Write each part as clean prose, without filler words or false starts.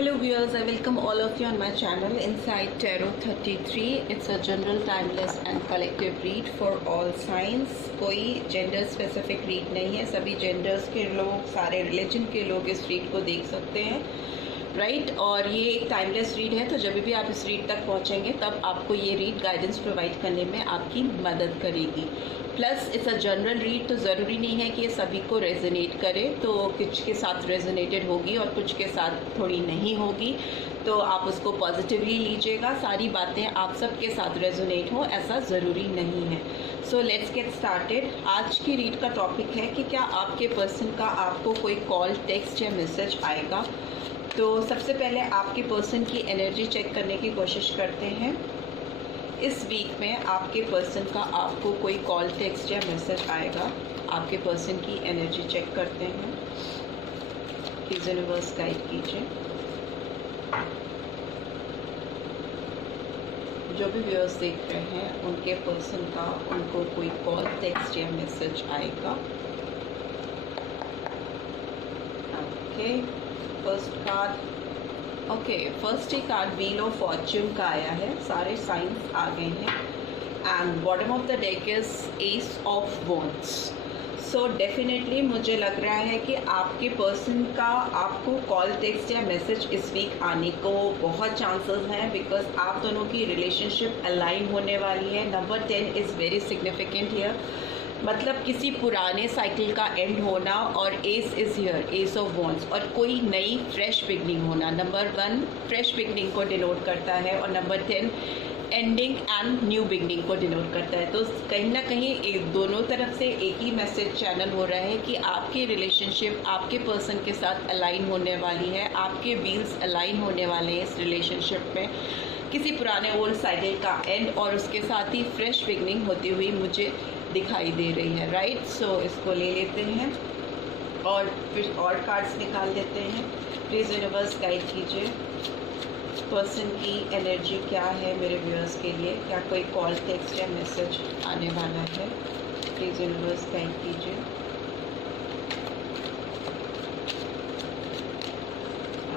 Hello viewers, I welcome all of you on my channel Inside Tarot 33. It's a general, timeless and collective read for all signs. कोई gender specific read नहीं है, सभी genders के लोग, सारे religion के लोग इस रीड को देख सकते हैं, राइट। और ये एक टाइमलेस रीड है, तो जब भी आप इस रीड तक पहुंचेंगे तब आपको ये रीड गाइडेंस प्रोवाइड करने में आपकी मदद करेगी। Plus it's a general read, तो ज़रूरी नहीं है कि ये सभी को रेजोनेट करे, तो कुछ के साथ रेजोनेटेड होगी और कुछ के साथ थोड़ी नहीं होगी, तो आप उसको पॉजिटिवली लीजिएगा। सारी बातें आप सबके साथ रेजोनेट हो ऐसा ज़रूरी नहीं है। So let's get started. आज की रीड का टॉपिक है कि क्या आपके पर्सन का आपको कोई कॉल, टेक्स्ट या मैसेज आएगा। तो सबसे पहले आपके पर्सन की एनर्जी चेक करने की कोशिश करते हैं। इस वीक में आपके पर्सन का आपको कोई कॉल, टेक्स्ट या मैसेज आएगा। आपके पर्सन की एनर्जी चेक करते हैं। प्लीज यूनिवर्स गाइड कीजिए। जो भी व्यूअर्स देख रहे हैं उनके पर्सन का उनको कोई कॉल, टेक्स्ट या मैसेज आएगा। Okay, first card, okay, first he card wheel of Fortune का आया है। सारे साइंस आ गए हैं and bottom of the deck is S of wands. So definitely मुझे लग रहा है कि आपके पर्सन का आपको कॉल, टेक्स्ट या मैसेज इस वीक आने को बहुत चांसेस हैं, बिकॉज आप दोनों की रिलेशनशिप अलाइन होने वाली है। Number 10 is very significant here, मतलब किसी पुराने साइकिल का एंड होना, और S is here, S of wands, और कोई नई फ्रेश बिगनिंग होना। नंबर 1 फ्रेश बिगनिंग को डिनोट करता है और number 10 ending and new beginning को डिनोट करता है। तो कहीं ना कहीं दोनों तरफ से एक ही मैसेज चैनल हो रहा है कि आपकी रिलेशनशिप आपके पर्सन के साथ अलाइन होने वाली है, आपके व्हील्स अलाइन होने वाले हैं इस रिलेशनशिप में। किसी पुराने ओल्ड साइकिल का एंड और उसके साथ ही फ्रेश बिगनिंग होती हुई मुझे दिखाई दे रही है, राइट। सो इसको ले लेते हैं और फिर और कार्ड्स निकाल लेते हैं। प्लीज़ यूनिवर्स गाइड कीजिए, पर्सन की एनर्जी क्या है मेरे व्यूअर्स के लिए। क्या कोई कॉल, टेक्स्ट या मैसेज आने वाला है। प्लीज़ यूनिवर्स गाइड कीजिए।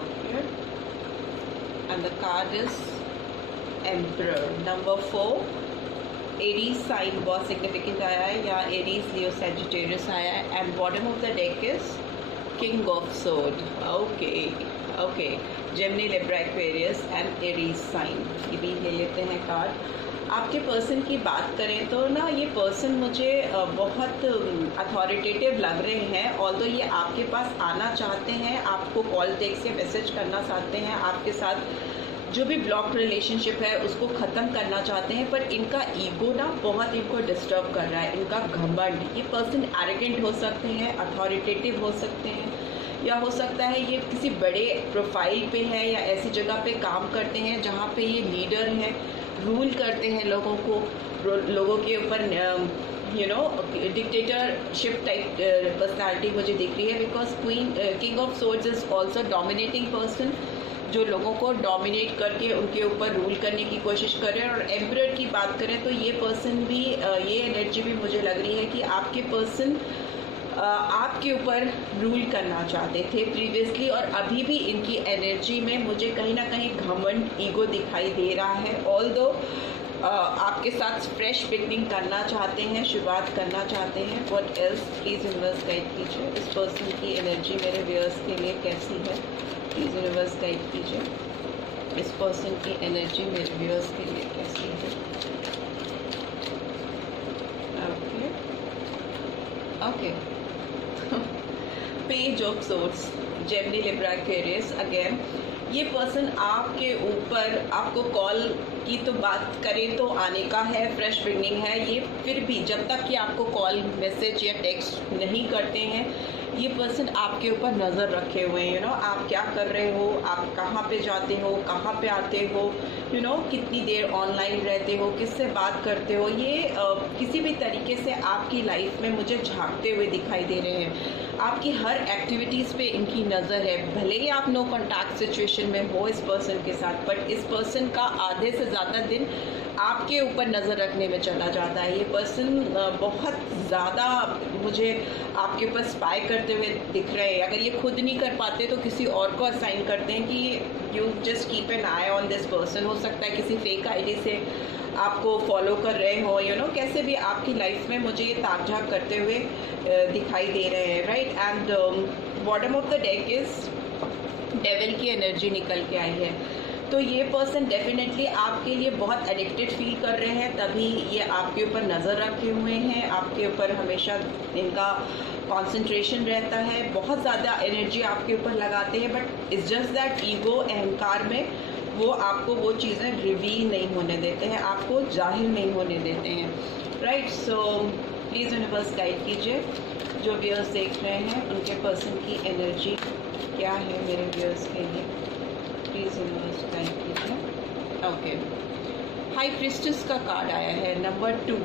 Okay, and the card is emperor. Number 4 Aries sign बहुत सिग्निफिकेंट आया है, या एरीज, लियो, सैजिटेरियस आया है। And bottom of the deck is king of sword. Okay okay, Gemini, Libra, Aquarius and Aries sign. ये भी ले लेते हैं कार्ड। आपके पर्सन की बात करें तो ना, ये पर्सन मुझे बहुत अथॉरिटेटिव लग रहे हैं। ऑल्दो ये आपके पास आना चाहते हैं, आपको कॉल, टेक्स्ट या मैसेज करना चाहते हैं, आपके साथ जो भी ब्लॉक रिलेशनशिप है उसको ख़त्म करना चाहते हैं, पर इनका ईगो ना बहुत इनको डिस्टर्ब कर रहा है, इनका घमंड। ये पर्सन एरोगेंट हो सकते हैं, अथॉरिटेटिव हो सकते हैं, या हो सकता है ये किसी बड़े प्रोफाइल पे है या ऐसी जगह पे काम करते हैं जहाँ पे ये लीडर हैं, रूल करते हैं लोगों को, लोगों के ऊपर डिक्टेटरशिप टाइप पर्सनालिटी मुझे दिख रही है। Because king of swords is also dominating person, जो लोगों को डोमिनेट करके उनके ऊपर रूल करने की कोशिश कर रहे हैं। और एम्परर की बात करें तो ये पर्सन भी, ये एनर्जी भी मुझे लग रही है कि आपके पर्सन आपके ऊपर रूल करना चाहते थे प्रीवियसली, और अभी भी इनकी एनर्जी में मुझे कहीं ना कहीं घमंड, ईगो दिखाई दे रहा है। ऑल्दो आपके साथ फ्रेश बिगनिंग करना चाहते हैं, शुरुआत करना चाहते हैं। What else, please universe guide कीजिए। इस पर्सन की एनर्जी मेरे व्यूअर्स के लिए कैसी है। प्लीज़ यूनिवर्स गाइड कीजिए। इस पर्सन की एनर्जी मेरे व्यूअर्स के लिए कैसी है। Okay okay, page of swords, Gemini, Libra, Aquarius. Again ये पर्सन आपके ऊपर, आपको कॉल की तो बात करें तो आने का है, फ्रेश बिगनिंग है ये, फिर भी जब तक कि आपको कॉल, मैसेज या टेक्स्ट नहीं करते हैं, ये पर्सन आपके ऊपर नज़र रखे हुए हैं। आप क्या कर रहे हो, आप कहाँ पे जाते हो, कहाँ पे आते हो, कितनी देर ऑनलाइन रहते हो, किससे बात करते हो, ये किसी भी तरीके से आपकी लाइफ में मुझे झांकते हुए दिखाई दे रहे हैं। आपकी हर एक्टिविटीज़ पे इनकी नज़र है, भले ही आप नो कॉन्टैक्ट सिचुएशन में हो इस पर्सन के साथ, बट इस पर्सन का आधे से ज़्यादा दिन आपके ऊपर नज़र रखने में चला जाता है। ये पर्सन बहुत ज़्यादा मुझे आपके ऊपर स्पाई कर करते हुए दिख रहे हैं। अगर ये खुद नहीं कर पाते तो किसी और को असाइन करते हैं कि you just keep an eye on this person. हो सकता है किसी फेक आईडी से आपको फॉलो कर रहे हो, यू नो, कैसे भी आपकी लाइफ में मुझे ये ताक झाक करते हुए दिखाई दे रहे हैं, right. And bottom of the deck is devil की एनर्जी निकल के आई है। तो ये पर्सन डेफिनेटली आपके लिए बहुत एडिक्टेड फील कर रहे हैं, तभी ये आपके ऊपर नज़र रखे हुए हैं, आपके ऊपर हमेशा इनका कंसंट्रेशन रहता है, बहुत ज़्यादा एनर्जी आपके ऊपर लगाते हैं। But it's just that ego, अहंकार में वो आपको वो चीज़ें रिवील नहीं होने देते हैं, आपको जाहिर नहीं होने देते हैं, right. So please universe guide कीजिए जो व्यूअर्स देख रहे हैं उनके पर्सन की एनर्जी क्या है मेरे व्यूअर्स के लिए, प्लीज़ यूनिवर्स गाइड कीजिए। ओके, हाई प्रिस्टेस का कार्ड आया है नंबर 2।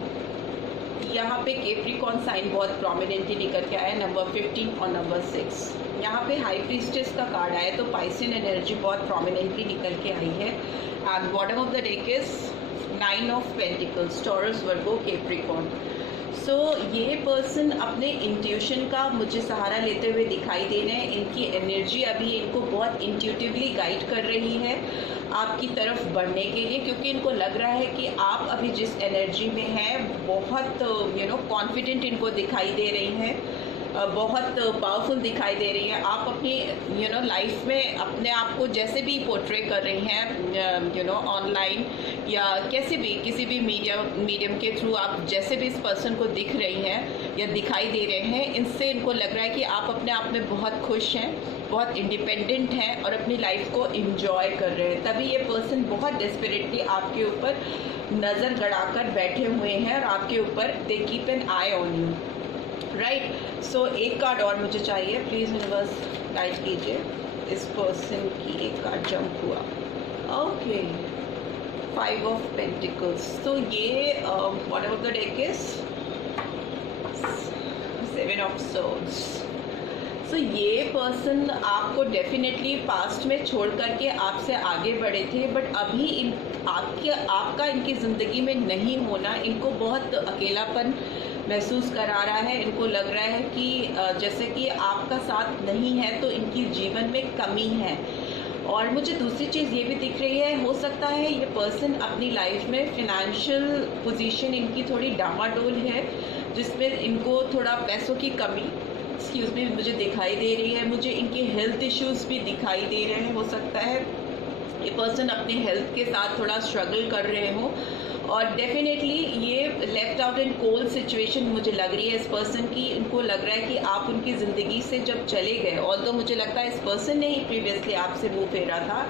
यहाँ पे कैप्रिकॉर्न साइन बहुत प्रोमिनेंटली निकल के आया है नंबर 15 और नंबर 6। यहाँ पे हाई प्रिस्टेस का कार्ड आया है तो पाइसियन एनर्जी बहुत प्रोमिनेंटली निकल के आई है। And bottom of the deck is 9 of pentacles, Taurus, Virgo, Capricorn. So ये पर्सन अपने इंट्यूशन का मुझे सहारा लेते हुए दिखाई दे रहे हैं। इनकी एनर्जी अभी इनको बहुत इंट्यूटिवली गाइड कर रही है आपकी तरफ बढ़ने के लिए, क्योंकि इनको लग रहा है कि आप अभी जिस एनर्जी में हैं बहुत कॉन्फिडेंट इनको दिखाई दे रही हैं, बहुत पावरफुल दिखाई दे रही है। आप अपनी लाइफ में अपने आप को जैसे भी पोर्ट्रे कर रही हैं ऑनलाइन या कैसे भी किसी भी मीडियम के थ्रू आप जैसे भी इस पर्सन को दिख रही हैं या दिखाई दे रहे हैं, इनसे इनको लग रहा है कि आप अपने आप में बहुत खुश हैं, बहुत इंडिपेंडेंट हैं और अपनी लाइफ को एंजॉय कर रहे हैं। तभी ये पर्सन बहुत डेस्परेटली आपके ऊपर नज़र गड़ाकर बैठे हुए हैं और आपके ऊपर they keep an eye on you, right. So एक कार्ड और मुझे चाहिए, प्लीज़ यूनिवर्स गाइड कीजिए। इस पर्सन की एक कार्ड जंप हुआ, ओके, 5 ऑफ पेंटिकल्स। तो ये bottom of the deck is 7 of swords. So ये पर्सन आपको डेफिनेटली पास्ट में छोड़ करके आपसे आगे बढ़े थे, बट अभी आपका इनकी ज़िंदगी में नहीं होना इनको बहुत अकेलापन महसूस करा रहा है। इनको लग रहा है कि जैसे कि आपका साथ नहीं है तो इनकी जीवन में कमी है। और मुझे दूसरी चीज़ ये भी दिख रही है, हो सकता है ये पर्सन अपनी लाइफ में फिनेंशियल पोजीशन इनकी थोड़ी डामाडोल है, जिसमें इनको थोड़ा पैसों की कमी एक्सक्यूज़ मी मुझे दिखाई दे रही है। मुझे इनके हेल्थ इश्यूज़ भी दिखाई दे रहे हैं। हो सकता है ये पर्सन अपने हेल्थ के साथ थोड़ा स्ट्रगल कर रहे हो और डेफिनेटली ये left out in cold situation मुझे लग रही है इस पर्सन की। इनको लग रहा है कि आप उनकी ज़िंदगी से जब चले गए, ऑल्दो मुझे लगता है इस पर्सन ने ही प्रीवियसली आपसे मुंह फेरा था,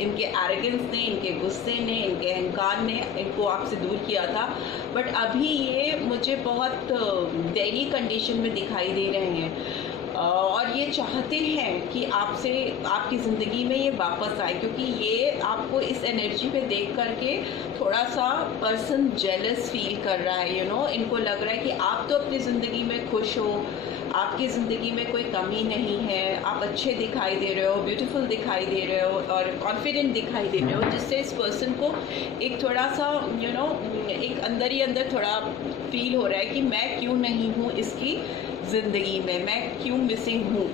इनके एरोगेंस ने, इनके गुस्से ने, इनके अहंकार ने इनको आपसे दूर किया था, बट अभी ये मुझे बहुत दयनीय कंडीशन में दिखाई दे रहे हैं और ये चाहते हैं कि आपसे आपकी ज़िंदगी में ये वापस आए, क्योंकि ये आपको इस एनर्जी पे देख करके थोड़ा सा पर्सन जेलस फील कर रहा है। इनको लग रहा है कि आप तो अपनी ज़िंदगी में खुश हो, आपकी ज़िंदगी में कोई कमी नहीं है, आप अच्छे दिखाई दे रहे हो, ब्यूटीफुल दिखाई दे रहे हो और कॉन्फिडेंट दिखाई दे रहे हो, जिससे इस पर्सन को एक थोड़ा सा एक अंदर ही अंदर थोड़ा फील हो रहा है कि मैं क्यों नहीं हूँ इसकी ज़िंदगी में, मैं क्यों मिसिंग हूँ,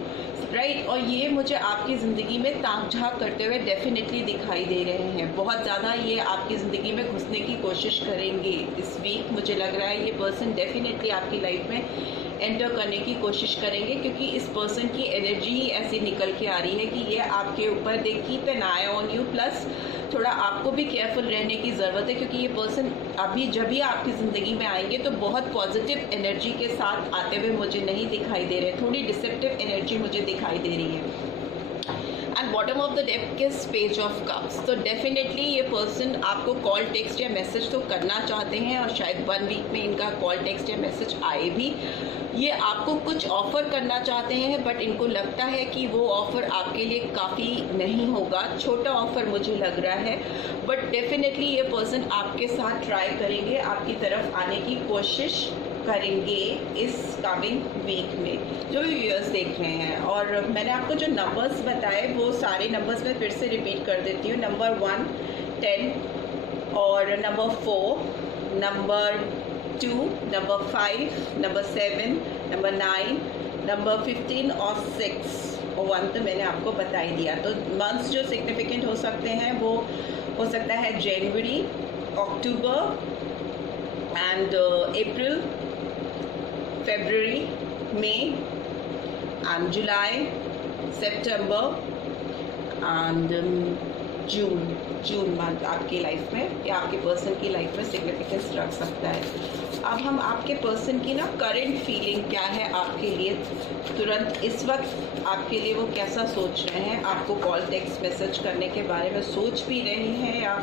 राइट। और ये मुझे आपकी ज़िंदगी में ताक झाक करते हुए डेफिनेटली दिखाई दे रहे हैं। बहुत ज़्यादा ये आपकी ज़िंदगी में घुसने की कोशिश करेंगे इस वीक। मुझे लग रहा है ये पर्सन डेफिनेटली आपकी लाइफ में एंटर करने की कोशिश करेंगे, क्योंकि इस पर्सन की एनर्जी ही ऐसी निकल के आ रही है कि ये आपके ऊपर they keep an eye on you. Plus थोड़ा आपको भी केयरफुल रहने की ज़रूरत है, क्योंकि ये पर्सन अभी जब भी आपकी ज़िंदगी में आएंगे तो बहुत पॉजिटिव एनर्जी के साथ आते हुए मुझे नहीं दिखाई दे रहे, थोड़ी डिसेप्टिव एनर्जी मुझे दिखाई दे रही है। And bottom of the deck is page of cups. तो डेफिनेटली ये पर्सन आपको कॉल, टेक्स्ट या मैसेज तो करना चाहते हैं और शायद 1 वीक में इनका कॉल, टेक्स्ट या मैसेज आए भी। ये आपको कुछ ऑफ़र करना चाहते हैं, बट इनको लगता है कि वो ऑफ़र आपके लिए काफ़ी नहीं होगा, छोटा ऑफ़र मुझे लग रहा है, बट डेफिनेटली ये पर्सन आपके साथ ट्राई करेंगे, आपकी तरफ आने की कोशिश करेंगे इस कमिंग वीक में, जो भी व्यूअर्स देख रहे हैं। और मैंने आपको जो नंबर्स बताए वो सारे नंबर्स मैं फिर से रिपीट कर देती हूँ। नंबर 1, 10 और number 4, number 2, number 5, number 7, number 9, number 15 और 6 और 1 तो मैंने आपको बता ही दिया। तो मंथ्स जो सिग्निफिकेंट हो सकते हैं वो हो सकता है जनवरी, अक्टूबर एंड अप्रैल, फरवरी, मई एंड जुलाई, सितंबर एंड जून मंथ आपकी लाइफ में या आपके पर्सन की लाइफ में सिग्निफिकेंस रख सकता है। अब हम आपके पर्सन की ना करंट फीलिंग क्या है आपके लिए, तुरंत इस वक्त आपके लिए वो कैसा सोच रहे हैं, आपको कॉल टेक्स्ट मैसेज करने के बारे में सोच भी रहे हैं या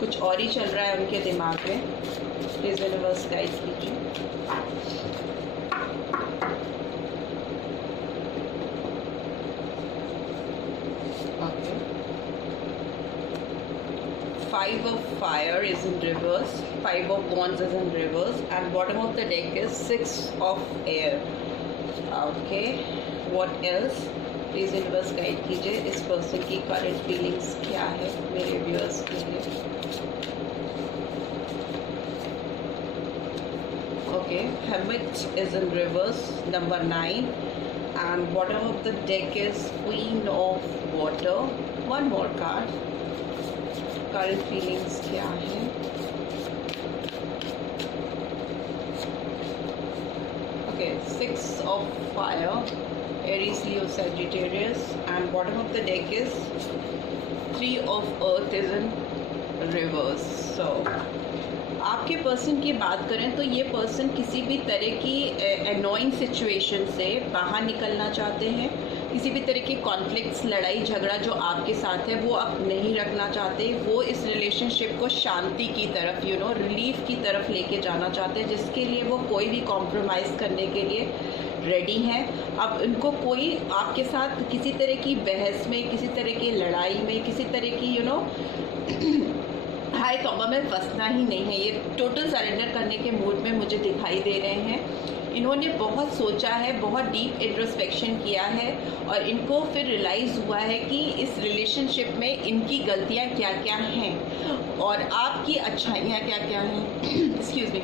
कुछ और ही चल रहा है उनके दिमाग में। प्लीज यूनिवर्स गाइड कीजिए। Five of fire is in reverse, 5 of wands is in reverse, and bottom of the deck is 6 of air. Okay, what else? Please universe guide कीजिए इस पर्सन की करंट फीलिंग्स क्या है मेरे viewers के लिए। Okay, Hermit is in reverse, number 9, and bottom of the deck is Queen of Water. One more card. Current feelings क्या है? Okay, 6 of fire, Aries, Leo, Sagittarius, and bottom of the deck is 3 of earth is in reverse. So आपके person की बात करें तो ये person किसी भी तरह की एनोइंग सिचुएशन से बाहर निकलना चाहते हैं। किसी भी तरह की कॉन्फ्लिक्ट्स, लड़ाई झगड़ा जो आपके साथ है वो आप नहीं रखना चाहते। वो इस रिलेशनशिप को शांति की तरफ रिलीफ की तरफ लेके जाना चाहते हैं, जिसके लिए वो कोई भी कॉम्प्रोमाइज़ करने के लिए रेडी हैं। अब उनको कोई आपके साथ किसी तरह की बहस में, किसी तरह की लड़ाई में, किसी तरह की हाई तौबा में फंसना ही नहीं है। ये टोटल सरेंडर करने के मूड में मुझे दिखाई दे रहे हैं। इन्होंने बहुत सोचा है, बहुत डीप इंट्रोस्पेक्शन किया है और इनको फिर रियलाइज़ हुआ है कि इस रिलेशनशिप में इनकी गलतियां क्या क्या हैं और आपकी अच्छाइयां क्या क्या हैं। Excuse me.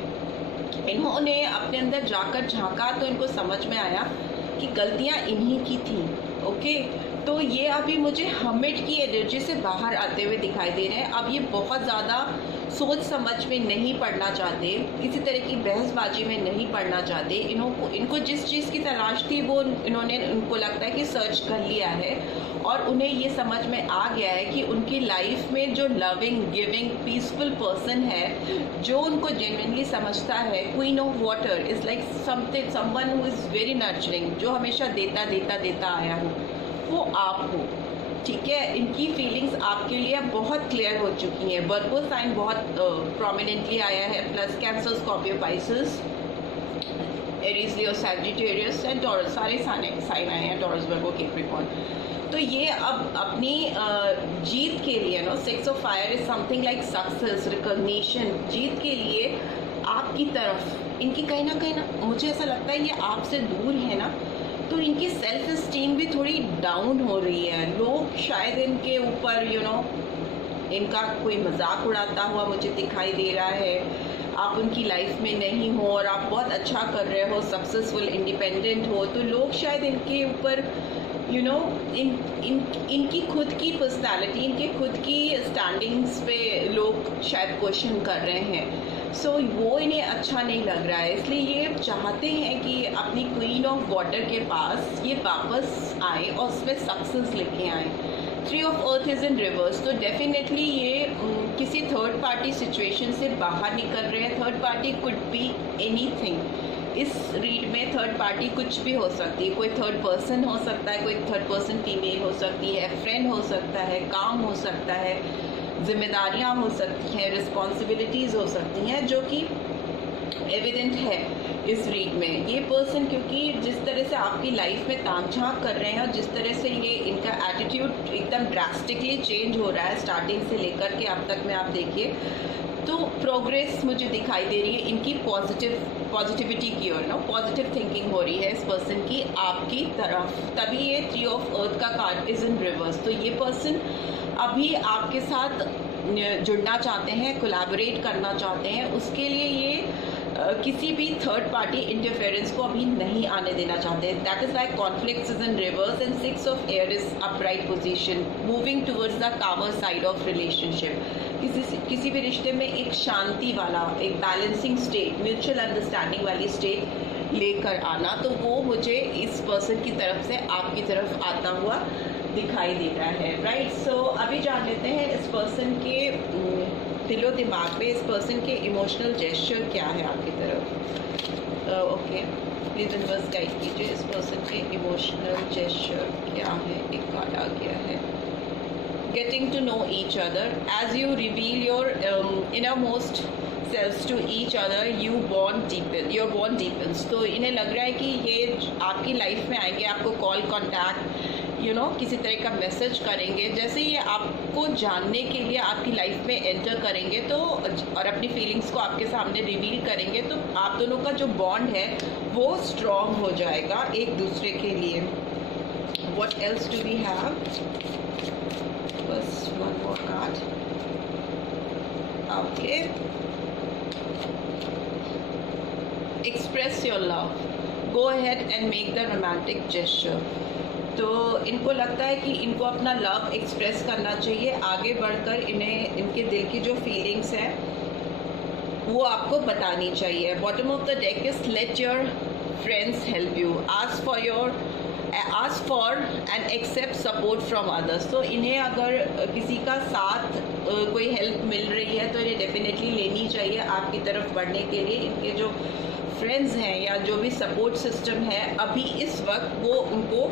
इन्होंने अपने अंदर जाकर झांका तो इनको समझ में आया कि गलतियां इन्हीं की थी। ओके, तो ये अभी मुझे हर्मिट की एनर्जी से बाहर आते हुए दिखाई दे रहे हैं। अब ये बहुत ज़्यादा सोच समझ में नहीं पड़ना चाहते, किसी तरह की बहसबाजी में नहीं पड़ना चाहते। इनको जिस चीज़ की तलाश थी वो उनको लगता है कि सर्च कर लिया है और उन्हें ये समझ में आ गया है कि उनकी लाइफ में जो लविंग, गिविंग, पीसफुल पर्सन है, जो उनको जेन्युइनली समझता है, queen of water is like someone who is very nurturing, जो हमेशा देता देता देता आया हो, वो आप हो। ठीक है, इनकी फीलिंग्स आपके लिए बहुत क्लियर हो चुकी हैं। वर्गो साइन बहुत प्रोमिनेंटली आया है, plus cancer, Scorpio, Pisces, Aries, Leo, Sagittarius and taurus, सारे साइन आए हैं, टॉरस, वर्गो, कैप्रिकॉर्न। तो ये अब अपनी जीत के लिए 6 of fire is something like success, recognition. जीत के लिए आपकी तरफ इनकी कहीं ना मुझे ऐसा लगता है ये आपसे दूर है ना, तो इनकी सेल्फ इस्टीम भी थोड़ी डाउन हो रही है। लोग शायद इनके ऊपर इनका कोई मजाक उड़ाता हुआ मुझे दिखाई दे रहा है। आप उनकी लाइफ में नहीं हो और आप बहुत अच्छा कर रहे हो, सक्सेसफुल, इंडिपेंडेंट हो, तो लोग शायद इनके ऊपर इनकी खुद की पर्सनालिटी, इनके खुद की स्टैंडिंग्स पे लोग शायद क्वेश्चन कर रहे हैं। सो वो इन्हें अच्छा नहीं लग रहा है, इसलिए ये चाहते हैं कि अपनी क्वीन ऑफ वाटर के पास ये वापस आए और उसमें सक्सेस लेके आए। 3 of earth is in reverse, तो डेफिनेटली ये किसी थर्ड पार्टी सिचुएशन से बाहर निकल रहे हैं। Third party could be anything. इस रीड में थर्ड पार्टी कुछ भी हो सकती है। कोई थर्ड पर्सन हो सकता है, कोई थर्ड पर्सन फीमेल हो सकती है, फ्रेंड हो सकता है, काम हो सकता है, जिम्मेदारियां हो सकती हैं, रिस्पॉन्सिबिलिटीज़ हो सकती हैं, जो कि एविडेंट है इस रीड में। ये पर्सन क्योंकि जिस तरह से आपकी लाइफ में ताक झांक कर रहे हैं और जिस तरह से ये इनका एटीट्यूड एकदम ड्रास्टिकली चेंज हो रहा है स्टार्टिंग से लेकर के अब तक में, आप देखिए तो प्रोग्रेस मुझे दिखाई दे रही है इनकी पॉजिटिविटी की ओर, पॉजिटिव थिंकिंग हो रही है इस पर्सन की आपकी तरफ। तभी ये 3 ऑफ अर्थ का कार्ड इज इन रिवर्स। तो ये पर्सन अभी आपके साथ जुड़ना चाहते हैं, कोलैबोरेट करना चाहते हैं, उसके लिए ये किसी भी थर्ड पार्टी इंटरफेरेंस को अभी नहीं आने देना चाहते. That is why conflicts is in reverse and 6 of air is upright position, moving towards the calmer side of relationship. किसी भी रिश्ते में एक शांति वाला, एक बैलेंसिंग स्टेट, म्यूचुअल अंडरस्टैंडिंग वाली स्टेट लेकर आना, तो वो मुझे इस पर्सन की तरफ से आपकी तरफ आता हुआ दिखाई दे रहा है. राइट, सो अभी जान लेते हैं इस पर्सन के दिलो दिमाग में, इस पर्सन के इमोशनल जेस्चर क्या है आपकी तरफ. ओके, प्लीज यूनिवर्स गाइड कीजिए इस पर्सन के इमोशनल जेस्चर क्या है. एक कार्ड आ गया है, getting to know each other. As you reveal your innermost selves to each other, your bond deepens. तो इन्हें लग रहा है कि ये आपकी लाइफ में आएंगे, आपको कॉल, कॉन्टैक्ट, किसी तरह का मैसेज करेंगे. जैसे ये आपको जानने के लिए आपकी लाइफ में एंटर करेंगे तो, और अपनी फीलिंग्स को आपके सामने रिवील करेंगे, तो आप दोनों का जो बॉन्ड है वो स्ट्रॉन्ग हो जाएगा एक दूसरे के लिए. What else do we have? बस one more card. Okay, express your love, go ahead and make the romantic gesture. तो इनको लगता है कि इनको अपना लव एक्सप्रेस करना चाहिए, आगे बढ़कर इन्हें इनके दिल की जो फीलिंग्स हैं वो आपको बतानी चाहिए. Bottom of the deck is let your friends help you, ask for and accept support from others. तो इन्हें अगर किसी का साथ, कोई हेल्प मिल रही है तो इन्हें डेफिनेटली लेनी चाहिए आपकी तरफ बढ़ने के लिए. इनके जो फ्रेंड्स हैं या जो भी सपोर्ट सिस्टम है अभी इस वक्त, वो उनको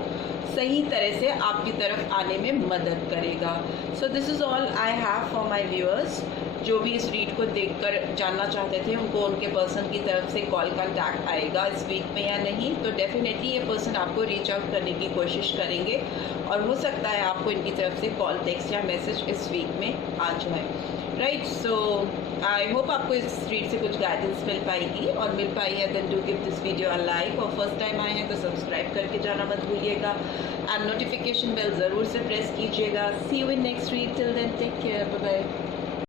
सही तरह से आपकी तरफ आने में मदद करेगा. So this is all I have for my viewers. जो भी इस रीड को देखकर जानना चाहते थे उनको उनके पर्सन की तरफ से कॉल कॉन्टैक्ट आएगा इस वीक में या नहीं, तो डेफिनेटली ये पर्सन आपको रीच आउट करने की कोशिश करेंगे और हो सकता है आपको इनकी तरफ से कॉल, टेक्स्ट या मैसेज इस वीक में आ जाए. राइट, सो आई होप आपको इस रीड से कुछ गाइडेंस मिल पाएगी, और मिल पाई है then do give this video a like, और फर्स्ट टाइम आए हैं तो सब्सक्राइब करके जाना मत भूलिएगा एंड नोटिफिकेशन बेल ज़रूर से प्रेस कीजिएगा. See you in next read. Till then take care, bye bye.